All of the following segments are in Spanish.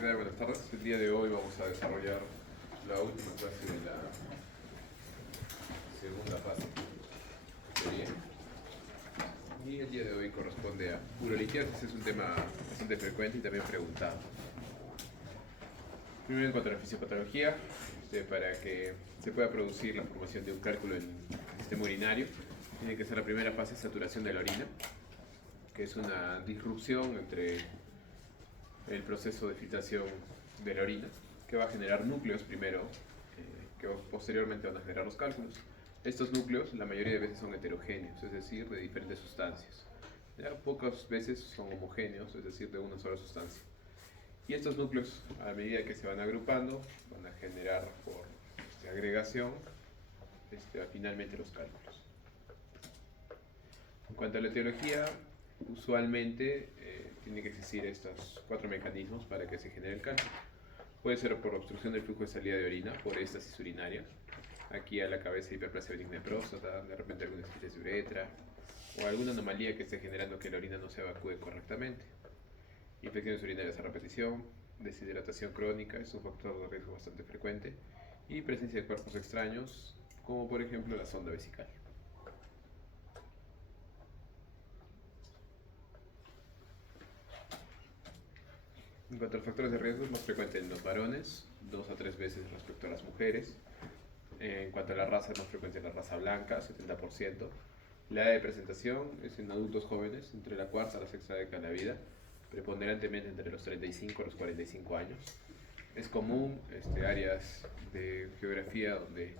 ¿Qué tal? Buenas tardes. El día de hoy vamos a desarrollar la última clase de la segunda fase de teoría. Y el día de hoy corresponde a urolitiasis. Es un tema bastante frecuente y también preguntado. Primero, en cuanto a la fisiopatología, para que se pueda producir la formación de un cálculo en el sistema urinario, tiene que ser la primera fase saturación de la orina, que es una disrupción entre el proceso de filtración de la orina, que va a generar núcleos primero, que posteriormente van a generar los cálculos. Estos núcleos la mayoría de veces son heterogéneos, es decir, de diferentes sustancias. Ya, pocas veces son homogéneos, es decir, de una sola sustancia. Y estos núcleos, a medida que se van agrupando, van a generar por agregación finalmente los cálculos. En cuanto a la etiología, usualmente tiene que existir estos 4 mecanismos para que se genere el cálculo. Puede ser por obstrucción del flujo de salida de orina, por éstasis urinaria, aquí a la cabeza hiperplasia benigna de próstata, de repente alguna esquistes de uretra, o alguna anomalía que esté generando que la orina no se evacúe correctamente. Infecciones urinarias a repetición, deshidratación crónica es un factor de riesgo bastante frecuente, y presencia de cuerpos extraños, como por ejemplo la sonda vesical. En cuanto a los factores de riesgo, es más frecuente en los varones, 2 a 3 veces respecto a las mujeres. En cuanto a la raza, es más frecuente en la raza blanca, 70%. La edad de presentación es en adultos jóvenes, entre la cuarta y la sexta década de la vida, preponderantemente entre los 35 y los 45 años. Es común áreas de geografía donde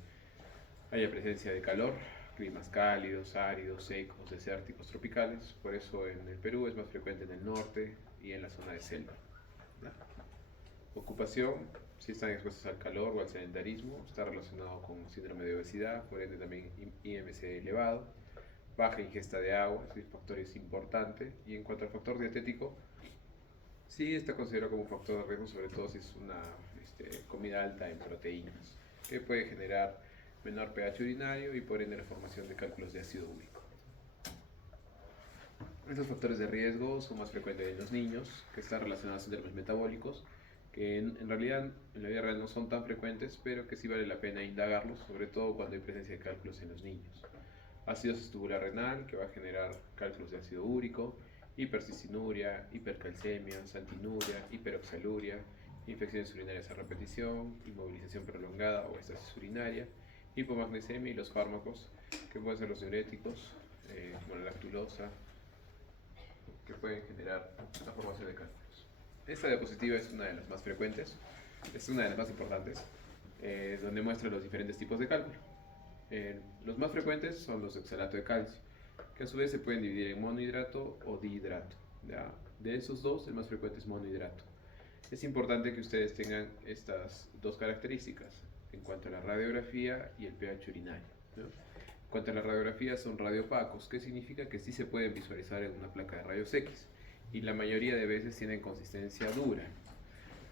haya presencia de calor, climas cálidos, áridos, secos, desérticos, tropicales. Por eso en el Perú es más frecuente en el norte y en la zona de selva. ¿Ya? Ocupación, si están expuestos al calor o al sedentarismo, está relacionado con síndrome de obesidad, por ende también IMC elevado. Baja ingesta de agua, ese factor es importante. Y en cuanto al factor dietético, sí está considerado como un factor de riesgo, sobre todo si es una comida alta en proteínas, que puede generar menor pH urinario y por ende la formación de cálculos de ácido úrico. Estos factores de riesgo son más frecuentes en los niños, que están relacionados a síndromes metabólicos, que en realidad en la vida real no son tan frecuentes, pero que sí vale la pena indagarlos, sobre todo cuando hay presencia de cálculos en los niños. Acidosis tubular renal, que va a generar cálculos de ácido úrico, hipercicinuria, hipercalcemia, santinuria, hiperoxaluria, infecciones urinarias a repetición, inmovilización prolongada o estasis urinaria, hipomagnesemia y los fármacos, que pueden ser los diuréticos, como la lactulosa, que pueden generar la formación de cálculos. Esta diapositiva es una de las más frecuentes, es una de las más importantes, donde muestra los diferentes tipos de cálculo. Los más frecuentes son los de oxalato de calcio, que a su vez se pueden dividir en monohidrato o dihidrato. ¿Ya? De esos dos, el más frecuente es monohidrato. Es importante que ustedes tengan estas dos características en cuanto a la radiografía y el pH urinario, ¿no? En cuanto a la radiografía, son radiopacos, que significa que sí se pueden visualizar en una placa de rayos X, y la mayoría de veces tienen consistencia dura.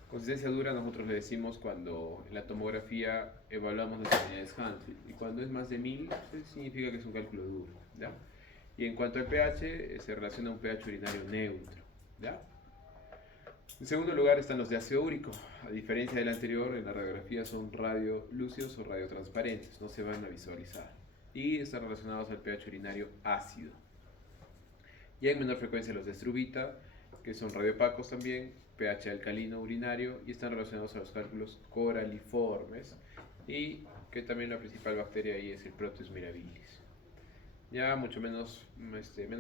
Consistencia dura nosotros le decimos cuando en la tomografía evaluamos las unidades Huntsville, y cuando es más de 1000 significa que es un cálculo duro, ¿ya? Y en cuanto al pH, se relaciona a un pH urinario neutro, ¿ya? En segundo lugar están los de ácido úrico. A diferencia del anterior, en la radiografía son radiolúcidos o radiotransparentes, no se van a visualizar, y están relacionados al pH urinario ácido. Y hay menor frecuencia los de estrubita, que son radiopacos también, pH alcalino urinario, y están relacionados a los cálculos coraliformes, y que también la principal bacteria ahí es el Proteus mirabilis. Ya mucho menos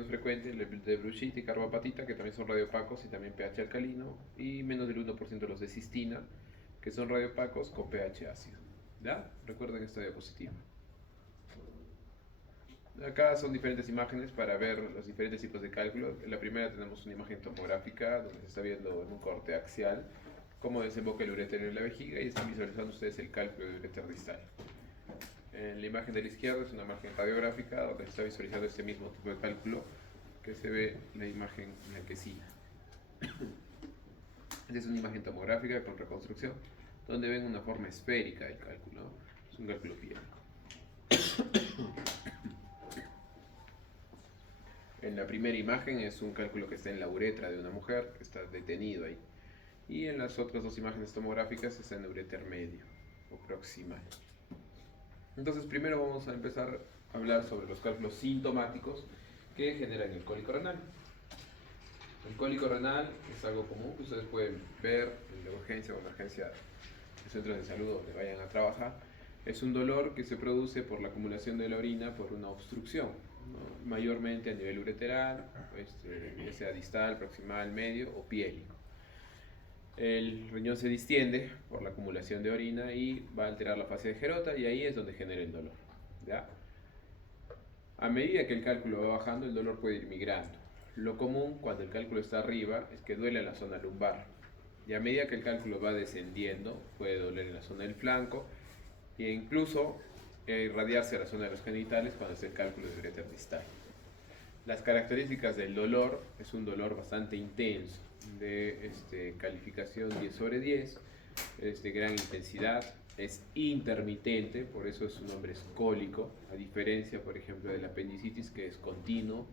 frecuente el de Bruchita y Carbapatita, que también son radiopacos y también pH alcalino, y menos del 1% los de cistina, que son radiopacos con pH ácido. ¿Ya? Recuerden esta diapositiva. Acá son diferentes imágenes para ver los diferentes tipos de cálculo. En la primera tenemos una imagen tomográfica donde se está viendo en un corte axial cómo desemboca el uréter en la vejiga, y están visualizando ustedes el cálculo del uréter distal. En la imagen de la izquierda es una imagen radiográfica donde se está visualizando este mismo tipo de cálculo, que se ve en la imagen blanquecina. Esta es una imagen tomográfica con reconstrucción donde ven una forma esférica del cálculo, ¿no? Es un cálculo piel. En la primera imagen es un cálculo que está en la uretra de una mujer, que está detenido ahí. y en las otras dos imágenes tomográficas está en uréter medio o proximal. Entonces primero vamos a empezar a hablar sobre los cálculos sintomáticos que generan el cólico renal. El cólico renal es algo común que ustedes pueden ver en la urgencia o emergencia de centros de salud donde vayan a trabajar. Es un dolor que se produce por la acumulación de la orina por una obstrucción, ¿no? Mayormente a nivel ureteral, ya sea distal, proximal, medio o piélico. El riñón se distiende por la acumulación de orina y va a alterar la fase de Gerota y ahí es donde genera el dolor, ¿ya? A medida que el cálculo va bajando, el dolor puede ir migrando. Lo común cuando el cálculo está arriba es que duele en la zona lumbar. Y a medida que el cálculo va descendiendo, puede doler en la zona del flanco e incluso irradiarse a la zona de los genitales cuando es el cálculo de uréter distal. Las características del dolor es un dolor bastante intenso, de calificación 10 sobre 10, de gran intensidad, es intermitente, por eso su nombre es cólico, a diferencia, por ejemplo, de la apendicitis, que es continuo.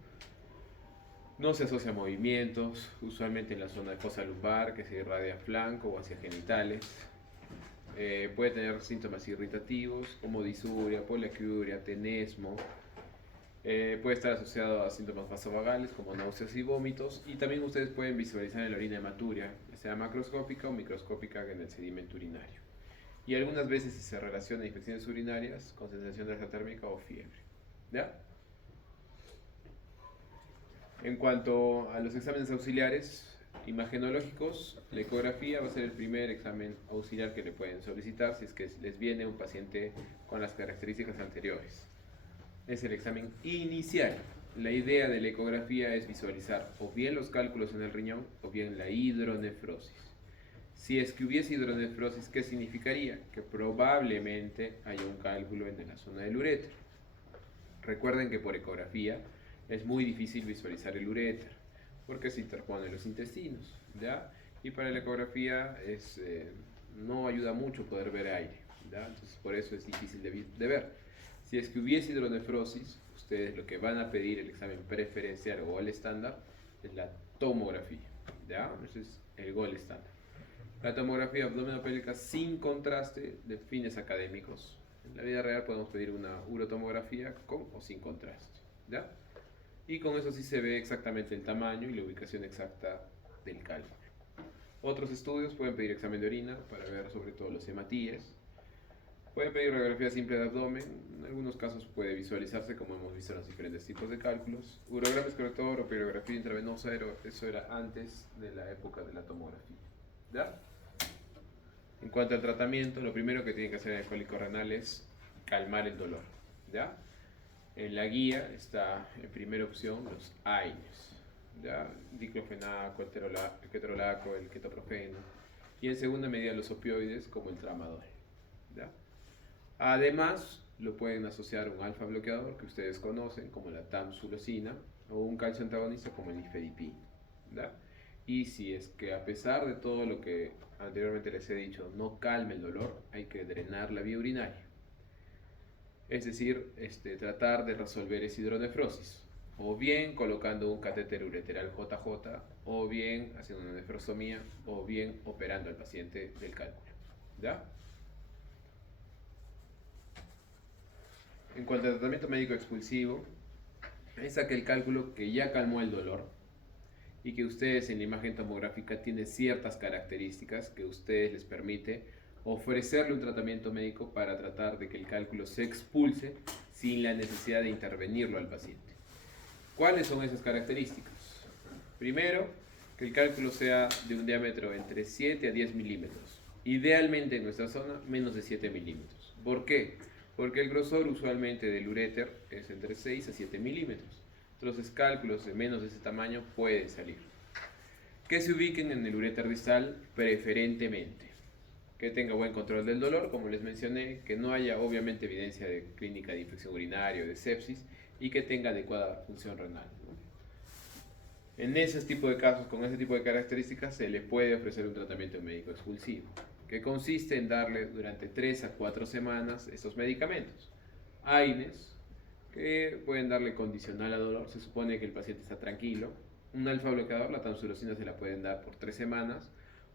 No se asocia a movimientos, usualmente en la zona de fosa lumbar, que se irradia a flanco o hacia genitales. Puede tener síntomas irritativos como disuria, poliaquiuria, tenesmo. Puede estar asociado a síntomas vasovagales como náuseas y vómitos. Y también ustedes pueden visualizar en la orina hematuria, ya sea macroscópica o microscópica en el sedimento urinario. Y algunas veces se relaciona a infecciones urinarias con sensación de alergia térmica o fiebre. ¿Ya? En cuanto a los exámenes auxiliares imagenológicos, la ecografía va a ser el primer examen auxiliar que le pueden solicitar si es que les viene un paciente con las características anteriores. Es el examen inicial. La idea de la ecografía es visualizar o bien los cálculos en el riñón o bien la hidronefrosis. Si es que hubiese hidronefrosis, ¿qué significaría? Que probablemente haya un cálculo en la zona del uréter. Recuerden que por ecografía es muy difícil visualizar el uréter porque se interponen los intestinos, ¿ya? Y para la ecografía no ayuda mucho poder ver aire, ¿ya? Entonces por eso es difícil de ver. Si es que hubiese hidronefrosis, ustedes lo que van a pedir el examen preferencial o el estándar es la tomografía, ¿ya? Ese es el gol estándar. La tomografía abdominopélvica sin contraste de fines académicos. En la vida real podemos pedir una urotomografía con o sin contraste, ¿ya? Y con eso sí se ve exactamente el tamaño y la ubicación exacta del cálculo. Otros estudios pueden pedir examen de orina para ver sobre todo los hematíes. Pueden pedir radiografía simple de abdomen, en algunos casos puede visualizarse como hemos visto en los diferentes tipos de cálculos. Urograma escrotor o pirografía intravenosa, eso era antes de la época de la tomografía, ¿ya? En cuanto al tratamiento, lo primero que tienen que hacer en el cólico renal es calmar el dolor, ¿ya? En la guía está en primera opción los AINES, ¿ya? Diclofenaco, el ketorolaco, el ketoprofeno, y en segunda medida los opioides como el tramadol, ¿ya? Además, lo pueden asociar a un alfa bloqueador que ustedes conocen como la tamsulosina o un calcio antagonista como el nifedipine, ¿ya? Y si es que a pesar de todo lo que anteriormente les he dicho no calma el dolor, hay que drenar la vía urinaria. Es decir, tratar de resolver esa hidronefrosis, o bien colocando un catéter ureteral JJ, o bien haciendo una nefrostomía, o bien operando al paciente del cálculo, ¿ya? En cuanto al tratamiento médico expulsivo, es aquel cálculo que ya calmó el dolor y que ustedes en la imagen tomográfica tienen ciertas características que ustedes les permite ofrecerle un tratamiento médico para tratar de que el cálculo se expulse sin la necesidad de intervenirlo al paciente. ¿Cuáles son esas características? Primero, que el cálculo sea de un diámetro entre 7 a 10 milímetros. Idealmente en nuestra zona, menos de 7 milímetros. ¿Por qué? Porque el grosor usualmente del uréter es entre 6 a 7 milímetros. Entonces cálculos de menos de ese tamaño pueden salir. Que se ubiquen en el uréter distal preferentemente. Que tenga buen control del dolor, como les mencioné, que no haya obviamente evidencia de clínica de infección urinaria o de sepsis y que tenga adecuada función renal, ¿no? En ese tipo de casos, con ese tipo de características, se le puede ofrecer un tratamiento médico expulsivo, que consiste en darle durante 3 a 4 semanas estos medicamentos. AINES, que pueden darle condicional a dolor, se supone que el paciente está tranquilo. Un alfa bloqueador, la tamsulosina, se la pueden dar por 3 semanas,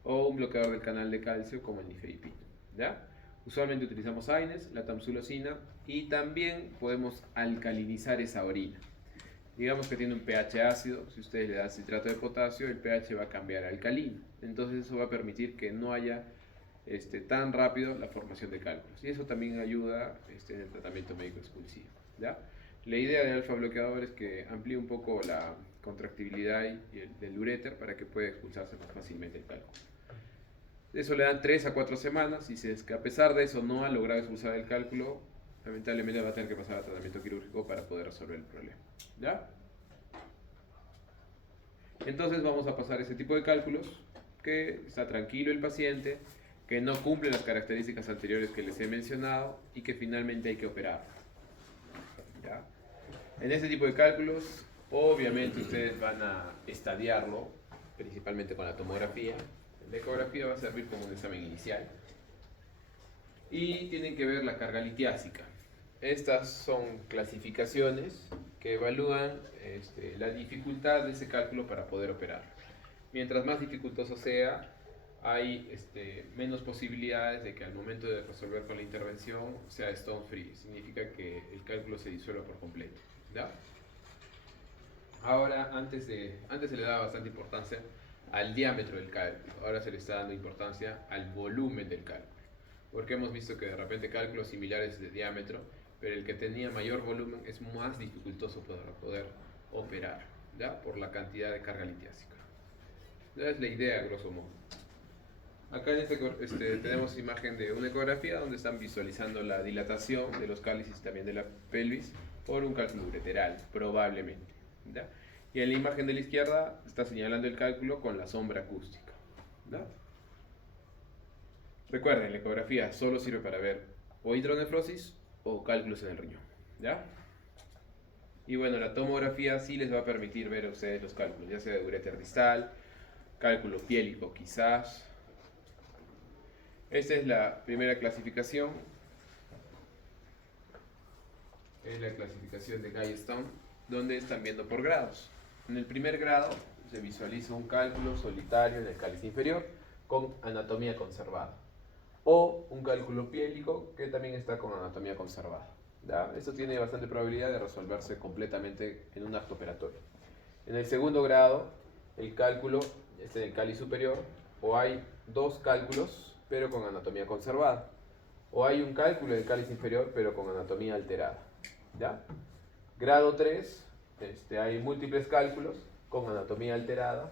o un bloqueador del canal de calcio como el nifedipino, ¿ya? Usualmente utilizamos AINES, la tamsulosina, y también podemos alcalinizar esa orina. Digamos que tiene un pH ácido, si ustedes le dan citrato de potasio, el pH va a cambiar a alcalino. Entonces eso va a permitir que no haya tan rápido la formación de cálculos. Y eso también ayuda en el tratamiento médico expulsivo, ¿ya? La idea del alfa bloqueador es que amplíe un poco la contractibilidad del uréter para que pueda expulsarse más fácilmente el cálculo. Eso le dan 3 a 4 semanas y si es que a pesar de eso no ha logrado expulsar el cálculo, lamentablemente va a tener que pasar a tratamiento quirúrgico para poder resolver el problema, ¿ya? Entonces vamos a pasar ese tipo de cálculos, que está tranquilo el paciente, que no cumple las características anteriores que les he mencionado y que finalmente hay que operar, ¿ya? En este tipo de cálculos, obviamente ustedes van a estadiarlo, principalmente con la tomografía. La ecografía va a servir como un examen inicial. Y tienen que ver la carga litiásica. Estas son clasificaciones que evalúan la dificultad de ese cálculo para poder operar. Mientras más dificultoso sea, hay menos posibilidades de que al momento de resolver con la intervención sea stone free. Significa que el cálculo se disuelva por completo, ¿ya? Ahora, antes se le daba bastante importancia al diámetro del cálculo. Ahora se le está dando importancia al volumen del cálculo. Porque hemos visto que de repente cálculos similares de diámetro, pero el que tenía mayor volumen es más dificultoso para poder operar, ¿ya? Por la cantidad de carga litiásica. Esa es la idea, grosso modo. Acá en tenemos imagen de una ecografía donde están visualizando la dilatación de los cálices y también de la pelvis por un cálculo ureteral, probablemente, ¿ya? Y en la imagen de la izquierda está señalando el cálculo con la sombra acústica, ¿ya? Recuerden, la ecografía solo sirve para ver o hidronefrosis o cálculos en el riñón, ¿ya? Y bueno, la tomografía sí les va a permitir ver a ustedes los cálculos, ya sea de uréter distal, cálculo piélico quizás. Esta es la primera clasificación. Es la clasificación de Gallstone, donde están viendo por grados. En el primer grado se visualiza un cálculo solitario en el cáliz inferior con anatomía conservada, o un cálculo piélico que también está con anatomía conservada, ¿ya? Esto tiene bastante probabilidad de resolverse completamente en un acto operatorio. En el segundo grado, el cálculo en el cáliz superior, o hay dos cálculos pero con anatomía conservada, o hay un cálculo del cáliz inferior pero con anatomía alterada, ¿ya? Grado 3, hay múltiples cálculos con anatomía alterada,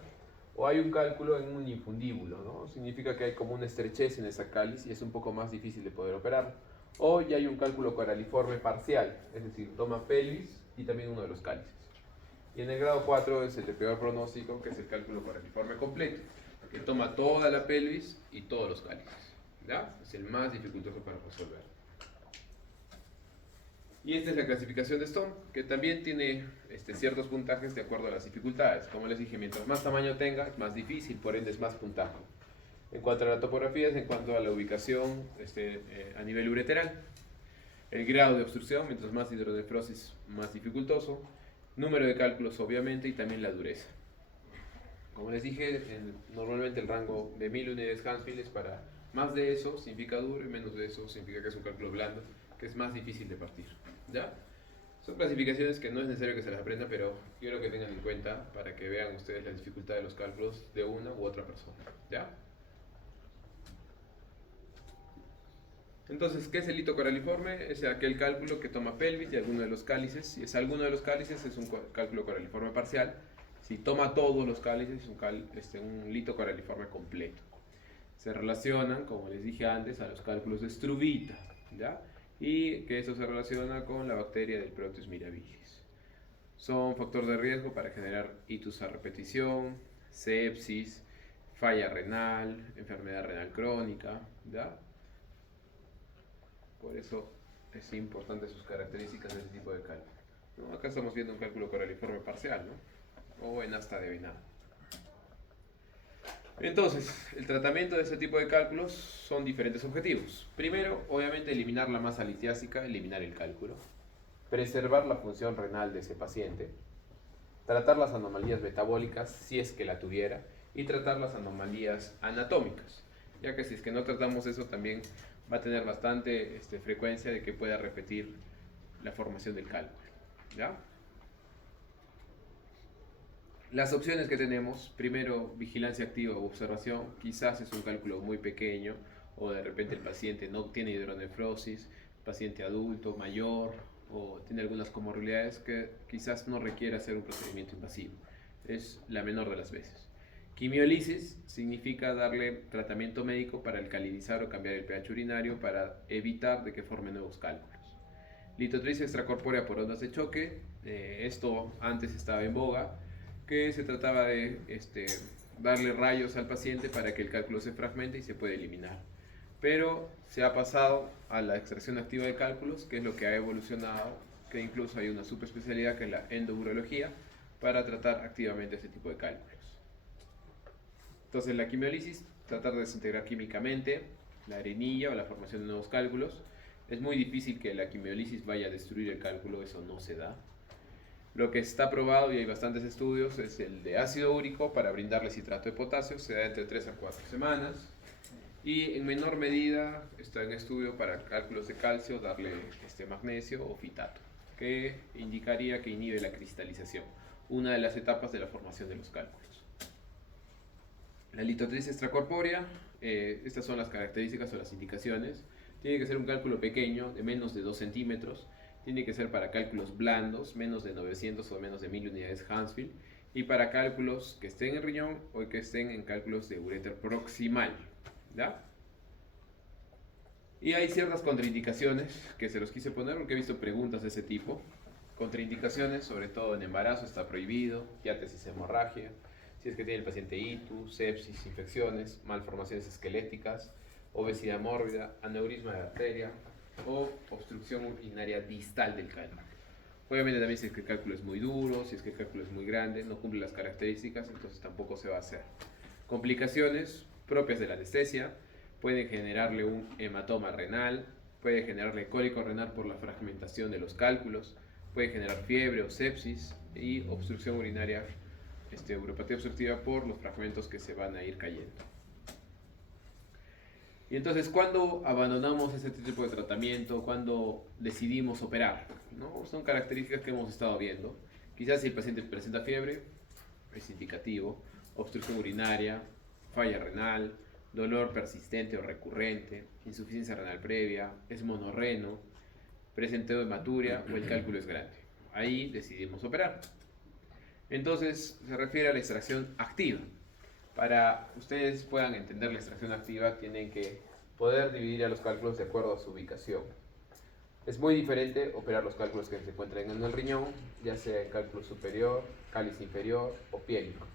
o hay un cálculo en un infundíbulo, ¿no? Significa que hay como una estrechez en esa cáliz y es un poco más difícil de poder operar. O ya hay un cálculo coraliforme parcial, es decir, toma pelvis y también uno de los cálices. Y en el grado 4 es el de peor pronóstico, que es el cálculo coraliforme completo, que toma toda la pelvis y todos los cálices, ¿ya? Es el más dificultoso para resolver. Y esta es la clasificación de Stone, que también tiene ciertos puntajes de acuerdo a las dificultades. Como les dije, mientras más tamaño tenga, es más difícil, por ende es más puntaje. En cuanto a la topografía, es en cuanto a la ubicación a nivel ureteral. El grado de obstrucción, mientras más hidronefrosis, más dificultoso. Número de cálculos, obviamente, y también la dureza. Como les dije, normalmente el rango de 1000 unidades Hansfield es para más de eso significa duro y menos de eso significa que es un cálculo blando, que es más difícil de partir, ¿ya? Son clasificaciones que no es necesario que se las aprendan, pero quiero que tengan en cuenta para que vean ustedes la dificultad de los cálculos de una u otra persona, ¿ya? Entonces, ¿qué es el hito coraliforme? Es aquel cálculo que toma pelvis y alguno de los cálices. Si es alguno de los cálices, es un cálculo coraliforme parcial. Si toma todos los cálices, es un lito coraliforme completo. Se relacionan, como les dije antes, a los cálculos de Struvita, ¿ya? Y que eso se relaciona con la bacteria del Proteus mirabilis. Son factor de riesgo para generar hitos a repetición, sepsis, falla renal, enfermedad renal crónica, ¿ya? Por eso es importante sus características de este tipo de cálculo, ¿no? Acá estamos viendo un cálculo coraliforme parcial, ¿no? O en asta de venado. Entonces, el tratamiento de este tipo de cálculos son diferentes objetivos. Primero, obviamente, eliminar la masa litiásica, eliminar el cálculo. Preservar la función renal de ese paciente. Tratar las anomalías metabólicas, si es que la tuviera. y tratar las anomalías anatómicas, ya que si es que no tratamos eso también va a tener bastante frecuencia de que pueda repetir la formación del cálculo, ¿ya? Las opciones que tenemos, primero, vigilancia activa o observación, quizás es un cálculo muy pequeño o de repente el paciente no tiene hidronefrosis, paciente adulto, mayor o tiene algunas comorbilidades que quizás no requiere hacer un procedimiento invasivo. Es la menor de las veces. Quimiólisis significa darle tratamiento médico para alcalinizar o cambiar el pH urinario para evitar de que forme nuevos cálculos. Litotripsia extracorpórea por ondas de choque, esto antes estaba en boga, que se trataba de darle rayos al paciente para que el cálculo se fragmente y se pueda eliminar. Pero se ha pasado a la extracción activa de cálculos, que es lo que ha evolucionado, que incluso hay una subespecialidad que es la endourología, para tratar activamente este tipo de cálculos. Entonces la quimiólisis, tratar de desintegrar químicamente la arenilla o la formación de nuevos cálculos. Es muy difícil que la quimiólisis vaya a destruir el cálculo, eso no se da. Lo que está probado, y hay bastantes estudios, es el de ácido úrico para brindarle citrato de potasio, se da entre 3 a 4 semanas. Y en menor medida está en estudio para cálculos de calcio, darle magnesio o fitato, que indicaría que inhibe la cristalización, una de las etapas de la formación de los cálculos. La litotripsia extracorpórea, estas son las características o las indicaciones. Tiene que ser un cálculo pequeño, de menos de 2 centímetros. Tiene que ser para cálculos blandos, menos de 900 o menos de 1000 unidades Hounsfield. Y para cálculos que estén en riñón o que estén en cálculos de uréter proximal, ¿ya? Y hay ciertas contraindicaciones que se los quise poner porque he visto preguntas de ese tipo. Contraindicaciones, sobre todo en embarazo, está prohibido, diátesis, hemorragia, si es que tiene el paciente ictus, sepsis, infecciones, malformaciones esqueléticas, obesidad mórbida, aneurisma de arteria o obstrucción urinaria distal del cálculo. Obviamente también si es que el cálculo es muy duro, si es que el cálculo es muy grande, no cumple las características, entonces tampoco se va a hacer. Complicaciones propias de la anestesia, pueden generarle un hematoma renal, puede generarle cólico renal por la fragmentación de los cálculos, puede generar fiebre o sepsis y obstrucción urinaria, uropatía obstructiva por los fragmentos que se van a ir cayendo. Y entonces, ¿cuándo abandonamos este tipo de tratamiento? ¿Cuándo decidimos operar? ¿No? Son características que hemos estado viendo. Quizás si el paciente presenta fiebre, es indicativo, obstrucción urinaria, falla renal, dolor persistente o recurrente, insuficiencia renal previa, es monorreno, presenta hematuria o el cálculo es grande. Ahí decidimos operar. Entonces, se refiere a la extracción activa. Para ustedes puedan entender la extracción activa, tienen que poder dividir a los cálculos de acuerdo a su ubicación. Es muy diferente operar los cálculos que se encuentran en el riñón, ya sea el cálculo superior, cáliz inferior o piélico.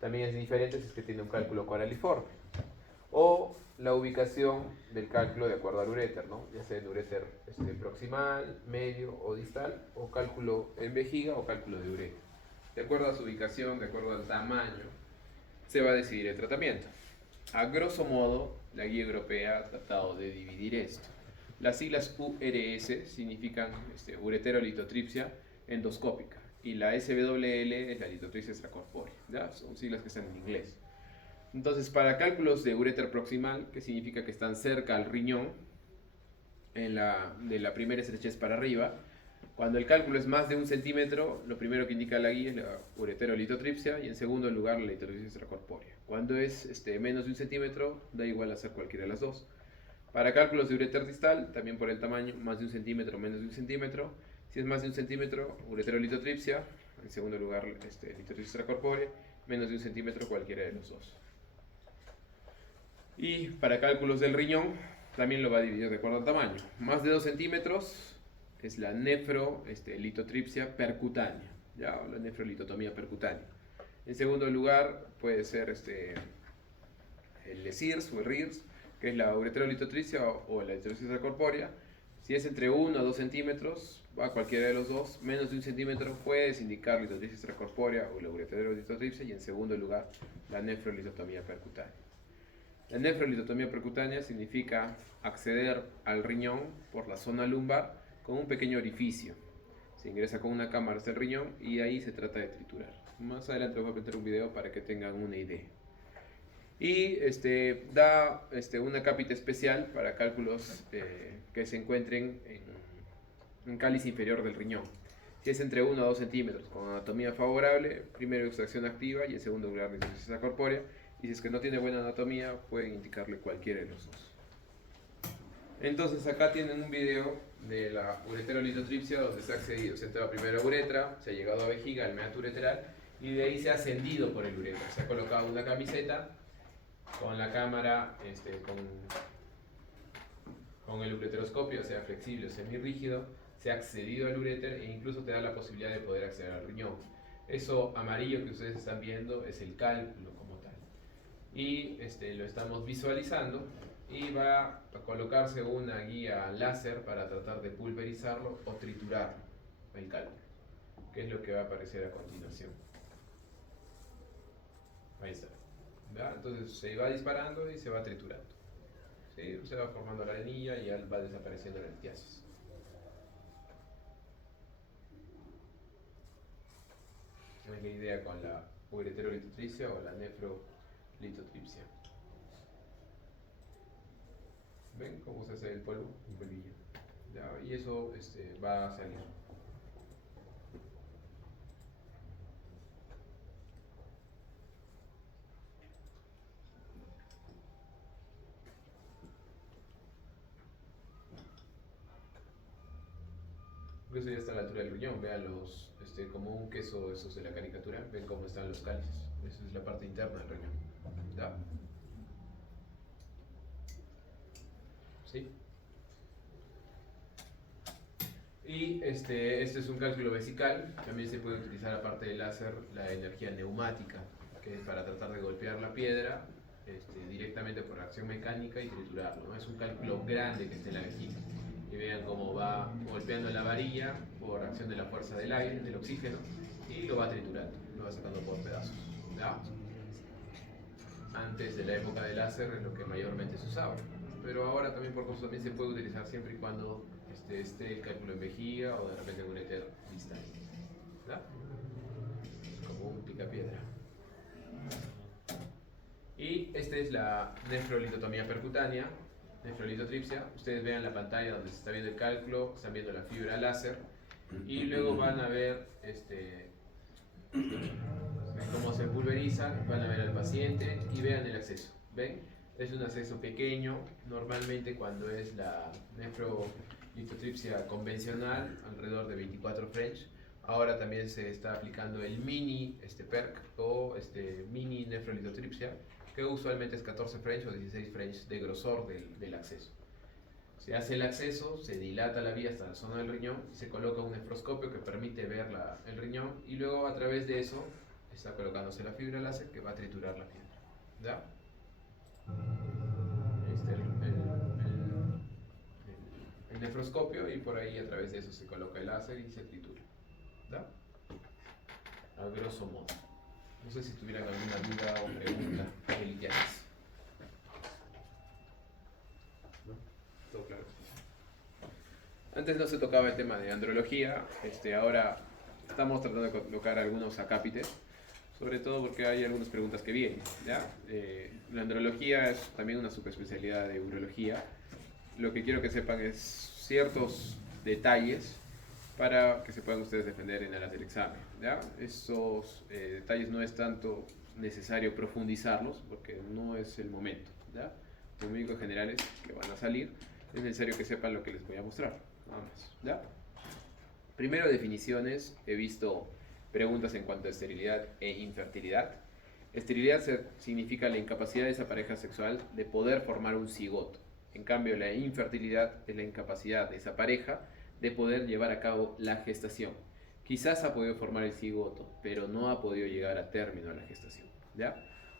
También es diferente si es que tiene un cálculo coraliforme. O la ubicación del cálculo de acuerdo al uréter, ¿no? Ya sea en uréter proximal, medio o distal, o cálculo en vejiga o cálculo de uréter. De acuerdo a su ubicación, de acuerdo al tamaño, se va a decidir el tratamiento. A grosso modo, la guía europea ha tratado de dividir esto. Las siglas URS significan ureterolitotripsia endoscópica y la SWL es la litotripsia extracorpórea. ¿Ya? Son siglas que están en inglés. Entonces, para cálculos de uréter proximal, que significa que están cerca al riñón, de la primera estrechez para arriba, cuando el cálculo es más de 1 centímetro, lo primero que indica la guía es la ureterolitotripsia y en segundo lugar la litotripsia extracorpórea. Cuando es menos de 1 centímetro, da igual hacer cualquiera de las dos. Para cálculos de uréter distal, también por el tamaño, más de 1 centímetro o menos de 1 centímetro. Si es más de 1 centímetro, ureterolitotripsia, en segundo lugar litotripsia extracorpórea, menos de 1 centímetro, cualquiera de los dos. Y para cálculos del riñón, también lo va a dividir de acuerdo al tamaño. Más de 2 centímetros es la nefrolitotripsia percutánea, ¿ya? O la nefrolitotomía percutánea. En segundo lugar puede ser el SIRS o el RIRS, que es la ureterolitotripsia o la litotripsia extracorpórea. Si es entre 1 a 2 centímetros, va a cualquiera de los dos. Menos de 1 centímetro puedes indicar litotripsia extracorpórea o la ureterolitotripsia. Y en segundo lugar, la nefrolitotomía percutánea. La nefrolitotomía percutánea significa acceder al riñón por la zona lumbar con un pequeño orificio. Se ingresa con una cámara hasta el riñón y ahí se trata de triturar. Más adelante voy a presentar un video para que tengan una idea. Y da una cápita especial para cálculos que se encuentren en cáliz inferior del riñón. Si es entre 1 a 2 centímetros con anatomía favorable, primero extracción activa y en segundo lugar insuficiencia corpórea. Y si es que no tiene buena anatomía, pueden indicarle cualquiera de los dos. Entonces acá tienen un video de la ureterolitotripsia donde se ha accedido, se ha entrado primero a uretra, se ha llegado a vejiga, al meato ureteral y de ahí se ha ascendido por el uretra. Se ha colocado una camiseta con la cámara, con el ureteroscopio, sea flexible o semirrígido, se ha accedido al uréter e incluso te da la posibilidad de poder acceder al riñón. Eso amarillo que ustedes están viendo es el cálculo como tal. Y lo estamos visualizando y va a colocarse una guía láser para tratar de pulverizarlo o triturar el cálculo, que es lo que va a aparecer a continuación. Ahí está. ¿Verdad? Entonces se va disparando y se va triturando. ¿Sí? Se va formando la arenilla y ya va desapareciendo la litiasis. ¿Tienen qué idea con la ureterolitotripsia o la nefrolitotripsia? ¿Ven cómo se hace el polvo? Un polvillo. ¿Ya? Y eso va a salir. Eso ya está a la altura del riñón. Vean como un queso, esos de la caricatura. Ven cómo están los cálices. Esa es la parte interna del riñón. ¿Ya? ¿Sí? Y este es un cálculo vesical. También se puede utilizar, aparte del láser, la energía neumática, que es para tratar de golpear la piedra directamente por acción mecánica y triturarlo, ¿no? Es un cálculo grande que está en la vejiga. Y vean cómo va golpeando la varilla por acción de la fuerza del aire, del oxígeno, y lo va triturando, lo va sacando por pedazos. ¿Ya? Antes de la época del láser es lo que mayormente se usaba, pero ahora también por cosas también se puede utilizar siempre y cuando esté el cálculo en vejiga o de repente en un éter distal, ¿verdad? Como un picapiedra. Y esta es la nefrolitotomía percutánea, nefrolitotripsia. Ustedes vean la pantalla donde se está viendo el cálculo, están viendo la fibra láser y luego van a ver cómo se pulverizan, van a ver al paciente y vean el acceso. ¿Ven? Es un acceso pequeño, normalmente cuando es la nefrolitotripsia convencional, alrededor de 24 French. Ahora también se está aplicando el mini PERC o mini nefrolitotripsia, que usualmente es 14 French o 16 French de grosor del acceso. Se hace el acceso, se dilata la vía hasta la zona del riñón, se coloca un nefroscopio que permite ver el riñón y luego a través de eso está colocándose la fibra láser que va a triturar la piedra. ¿Ya? El nefroscopio y por ahí a través de eso se coloca el láser y se tritura. ¿Ya? A grosso modo. No sé si tuvieran alguna duda o pregunta de litiasis. ¿No? ¿Todo claro? Antes no se tocaba el tema de andrología, ahora estamos tratando de colocar algunos acápites, sobre todo porque hay algunas preguntas que vienen, ¿ya? La andrología es también una subespecialidad de urología. Lo que quiero que sepan es ciertos detalles para que se puedan ustedes defender en aras del examen, ¿ya? Esos detalles no es tanto necesario profundizarlos porque no es el momento, ¿ya? Los médicos generales que van a salir es necesario que sepan lo que les voy a mostrar, nada más, ¿ya? Primero, definiciones. He visto preguntas en cuanto a esterilidad e infertilidad. Esterilidad significa la incapacidad de esa pareja sexual de poder formar un cigoto. En cambio, la infertilidad es la incapacidad de esa pareja de poder llevar a cabo la gestación. Quizás ha podido formar el cigoto, pero no ha podido llegar a término a la gestación, ¿ya?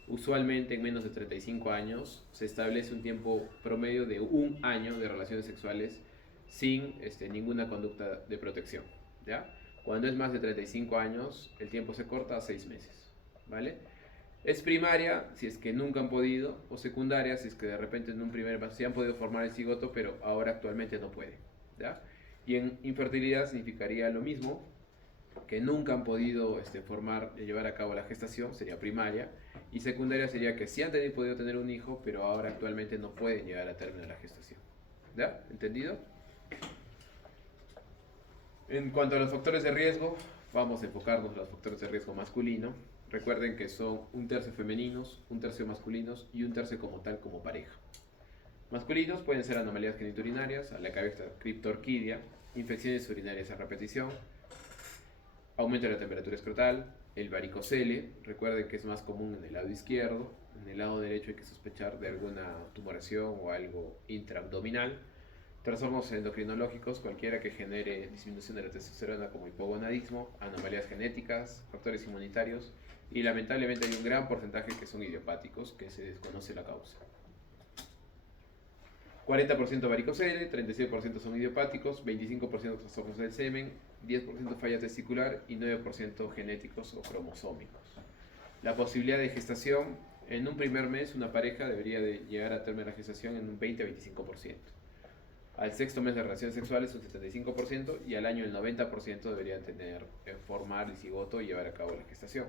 Usualmente en menos de 35 años se establece un tiempo promedio de 1 año de relaciones sexuales sin ninguna conducta de protección, ¿ya? Cuando es más de 35 años, el tiempo se corta a 6 meses, ¿vale? Es primaria si es que nunca han podido, o secundaria si es que de repente en un primer paso sí han podido formar el cigoto, pero ahora actualmente no pueden, ¿ya? Y en infertilidad significaría lo mismo, que nunca han podido llevar a cabo la gestación, sería primaria, y secundaria sería que sí han podido tener un hijo, pero ahora actualmente no pueden llegar a término la gestación. ¿Ya? ¿Entendido? En cuanto a los factores de riesgo, vamos a enfocarnos en los factores de riesgo masculino. Recuerden que son un tercio femeninos, un tercio masculinos y un tercio como tal como pareja. Masculinos pueden ser anomalías geniturinarias, a la cabeza criptorquidia, infecciones urinarias a repetición, aumento de la temperatura escrotal, el varicocele, recuerden que es más común en el lado izquierdo, en el lado derecho hay que sospechar de alguna tumoración o algo intraabdominal, trastornos endocrinológicos, cualquiera que genere disminución de la testosterona como hipogonadismo, anomalías genéticas, factores inmunitarios y lamentablemente hay un gran porcentaje que son idiopáticos, que se desconoce la causa. 40% varicocele, 36% son idiopáticos, 25% trastornos del semen, 10% falla testicular y 9% genéticos o cromosómicos. La posibilidad de gestación, en un primer mes una pareja debería de llegar a término de la gestación en un 20 a 25%. Al sexto mes de relaciones sexuales un 75% y al año el 90% deberían formar el cigoto y llevar a cabo la gestación.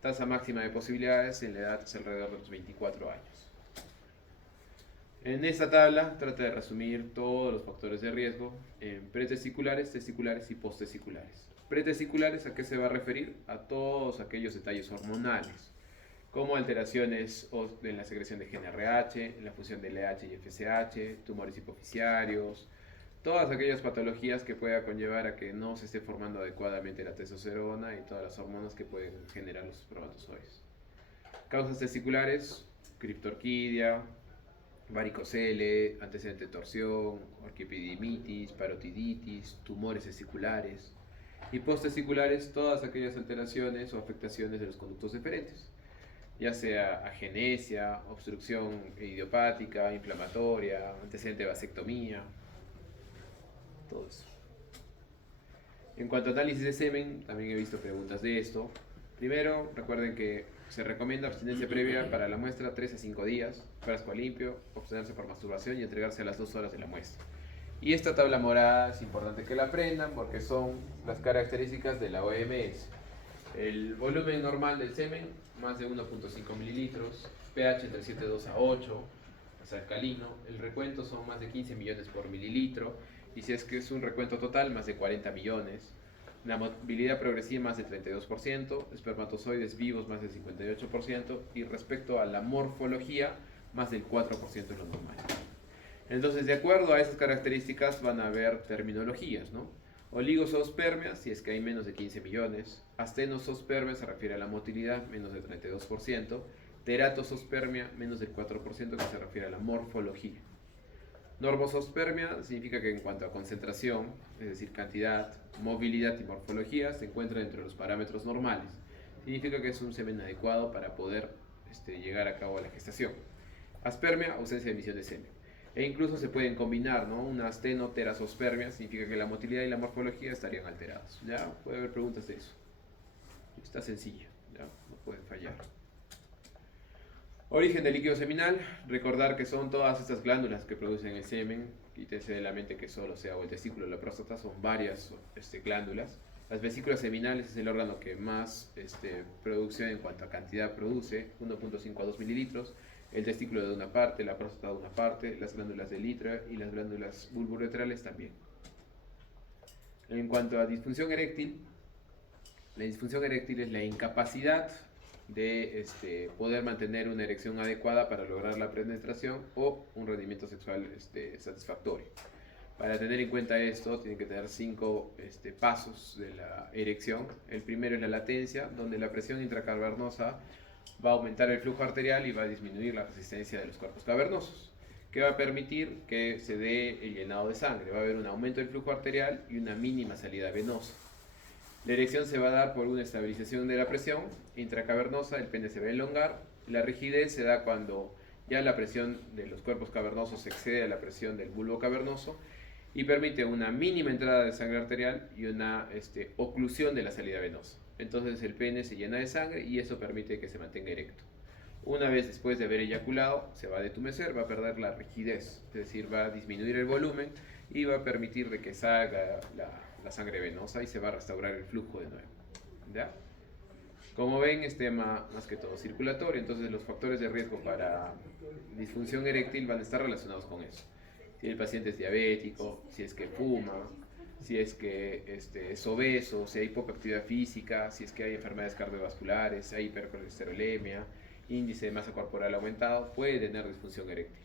Tasa máxima de posibilidades en la edad es alrededor de los 24 años. En esta tabla trata de resumir todos los factores de riesgo en pretesticulares, testiculares y posttesticulares. Pretesticulares, ¿a qué se va a referir? A todos aquellos detalles hormonales, como alteraciones en la secreción de GnRH, en la función de LH y FSH, tumores hipofisiarios, todas aquellas patologías que pueda conllevar a que no se esté formando adecuadamente la testosterona y todas las hormonas que pueden generar los espermatozoides. Causas testiculares, criptorquidia, varicocele, antecedente de torsión, orquiepididimitis, parotiditis, tumores testiculares y posttesticulares, todas aquellas alteraciones o afectaciones de los conductos deferentes, ya sea agenesia, obstrucción idiopática, inflamatoria, antecedente de vasectomía, todo eso. En cuanto a análisis de semen, también he visto preguntas de esto. Primero, recuerden que se recomienda abstinencia previa para la muestra 3 a 5 días, frasco limpio, abstenerse por masturbación y entregarse a las 2 horas de la muestra. Y esta tabla morada es importante que la aprendan porque son las características de la OMS. El volumen normal del semen, más de 1.5 mililitros, pH entre 7,2 a 8, es alcalino, el recuento son más de 15 millones por mililitro, y si es que es un recuento total, más de 40 millones. La movilidad progresiva más del 32%, espermatozoides vivos más del 58% y respecto a la morfología más del 4% es lo normal. Entonces, de acuerdo a esas características van a haber terminologías, ¿no? Oligozoospermia, si es que hay menos de 15 millones. Astenosospermia se refiere a la motilidad, menos del 32%. Teratosospermia, menos del 4%, que se refiere a la morfología. Normosospermia significa que en cuanto a concentración, es decir, cantidad, movilidad y morfología, se encuentra dentro de los parámetros normales. Significa que es un semen adecuado para poder llegar a cabo a la gestación. Aspermia, ausencia de emisión de semen. E incluso se pueden combinar, ¿no? Una astenoterasospermia significa que la motilidad y la morfología estarían alterados. ¿Ya? Puede haber preguntas de eso. Está sencillo, ¿ya? No pueden fallar. Origen del líquido seminal, recordar que son todas estas glándulas que producen el semen, quítense de la mente que solo sea o el testículo o la próstata, son varias glándulas. Las vesículas seminales es el órgano que más producción en cuanto a cantidad produce, 1.5 a 2 mililitros, el testículo de una parte, la próstata de una parte, las glándulas de Litra y las glándulas bulbouretrales también. En cuanto a disfunción eréctil, la disfunción eréctil es la incapacidad de poder mantener una erección adecuada para lograr la penetración o un rendimiento sexual satisfactorio. Para tener en cuenta esto, tienen que tener 5 pasos de la erección. El primero es la latencia, donde la presión intracavernosa va a aumentar el flujo arterial y va a disminuir la resistencia de los cuerpos cavernosos, que va a permitir que se dé el llenado de sangre. Va a haber un aumento del flujo arterial y una mínima salida venosa. La erección se va a dar por una estabilización de la presión intracavernosa, el pene se va a elongar. La rigidez se da cuando ya la presión de los cuerpos cavernosos excede a la presión del bulbo cavernoso y permite una mínima entrada de sangre arterial y una oclusión de la salida venosa. Entonces el pene se llena de sangre y eso permite que se mantenga erecto. Una vez después de haber eyaculado, se va a detumecer, va a perder la rigidez, es decir, va a disminuir el volumen y va a permitir de que salga la sangre venosa y se va a restaurar el flujo de nuevo. ¿Ya? Como ven, es tema más que todo circulatorio, entonces los factores de riesgo para disfunción eréctil van a estar relacionados con eso. Si el paciente es diabético, si es que fuma, si es que es obeso, si hay poca actividad física, si es que hay enfermedades cardiovasculares, si hay hipercolesterolemia, índice de masa corporal aumentado, puede tener disfunción eréctil.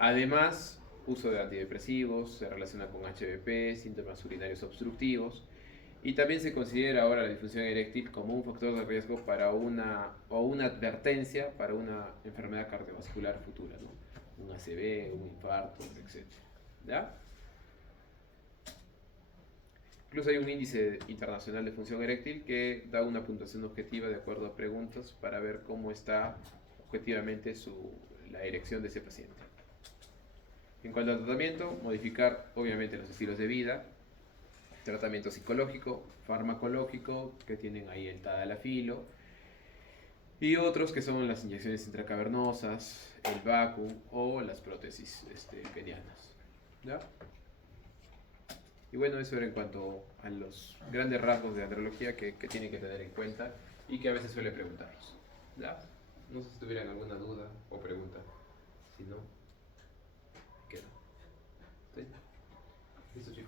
Además, uso de antidepresivos se relaciona con HBP, síntomas urinarios obstructivos, y también se considera ahora la disfunción eréctil como un factor de riesgo para una advertencia para una enfermedad cardiovascular futura, ¿no? Un ACV, un infarto, etc. ¿Ya? Incluso hay un índice internacional de función eréctil que da una puntuación objetiva de acuerdo a preguntas para ver cómo está objetivamente la erección de ese paciente. En cuanto al tratamiento, modificar obviamente los estilos de vida, tratamiento psicológico, farmacológico, que tienen ahí el tadalafilo, y otros que son las inyecciones intracavernosas, el vacuum o las prótesis penianas. ¿Ya? Y bueno, eso era en cuanto a los grandes rasgos de andrología que tienen que tener en cuenta y que a veces suele preguntarlos. ¿Ya? No sé si tuvieran alguna duda o pregunta. Si no, queda. ¿Sí? Listo, chicos.